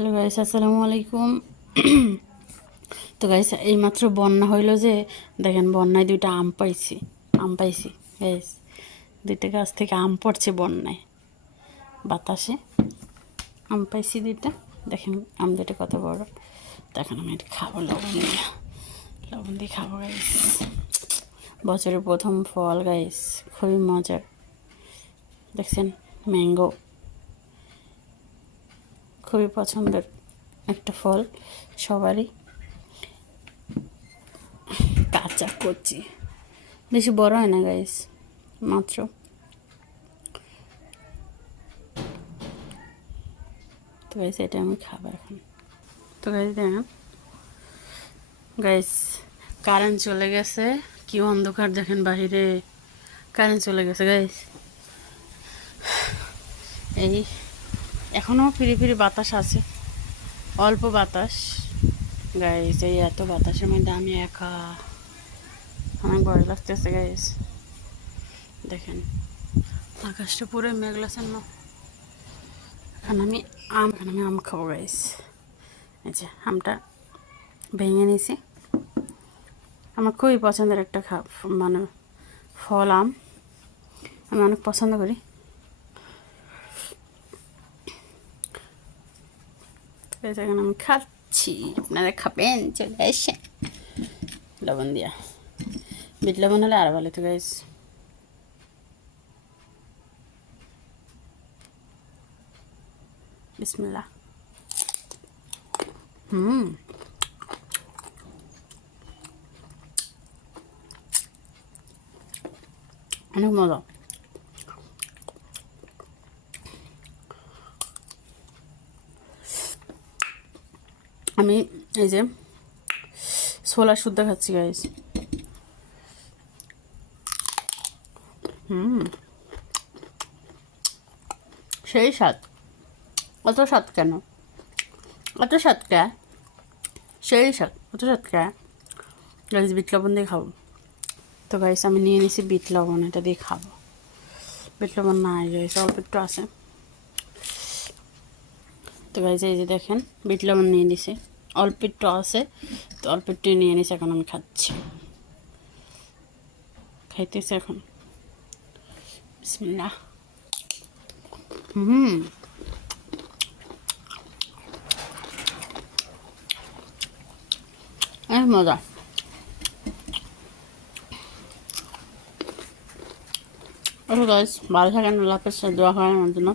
Hello guys, আসসালামু আলাইকুম। তো গাইস, এইমাত্র বন্যা হইলো যে দেখেন, বন্যায় দুইটা আম পাইছি গাইস। দুইটা গাছ থেকে আম পড়ছে বন্যায়, বাতাসে আম পাইছি দুইটা। দেখেন আম দুইটা কত বড়। দেখেন আমি এটা খাবো, লবণ দিয়ে খাবো গাইস। বছরের প্রথম ফল গাইস, খুবই মজার। দেখছেন, ম্যাঙ্গো খুবই পছন্দের একটা ফল সবারই। কাঁচা কচি, বেশি বড় হয় না গাইস, মাত্র। তো গাইস এটা আমি খাবো এখন। তো গাইস দেখেন গাইস, কারেন্ট চলে গেছে। কি অন্ধকার দেখেন বাহিরে, কারেন্ট চলে গেছে গাইস। এই এখনও ফিরি ফিরি বাতাস আছে, অল্প বাতাস গাইস। এই এত বাতাসের মধ্যে আমি একা, অনেক ভয় লাগতেছে গাইস। দেখেন আকাশটা পুরো মেঘলাছন্ন। এখন আমি আম খাবো গাইস। এই যে আমটা ভেঙে নিয়েছি। আমার খুবই পছন্দের একটা মানে ফল আম, আমি অনেক পছন্দ করি। এখন আমি খাচ্ছি, আপনারা খাবেন চলে এসে। লবণ দিয়া, বিট লবণ হলে আরো ভালো তো গাইস। বিসমিল্লাহ। অনেক মজা। আমি এই যে ছোলা শুদ্ধ খাচ্ছি গাইস। সেই স্বাদ। অত স্বাদ কেন, অত স্বাদ কে? সেই স্বাদ, অত স্বাদ কে গাইস? বিট লবণ দিয়ে খাবো তো গাইস। আমি নিয়ে নিছি বিট লবণ, এটা দিয়ে খাবো। বিট লবণ নাই গাইস, অল্প একটু আছে। তো গাইস এই যে দেখেন, বিট লবণ নিয়ে নিছি, অল্প একটু আছে তো অল্প একটু নিয়ে নিছি। এখন আমি খাইতেছি এখন। বিসমিল্লাহ। মজা। ওকে গাইস, ভালো থাকেন, আল্লাহ হাফেজ। দোয়া করেন আমার জন্য।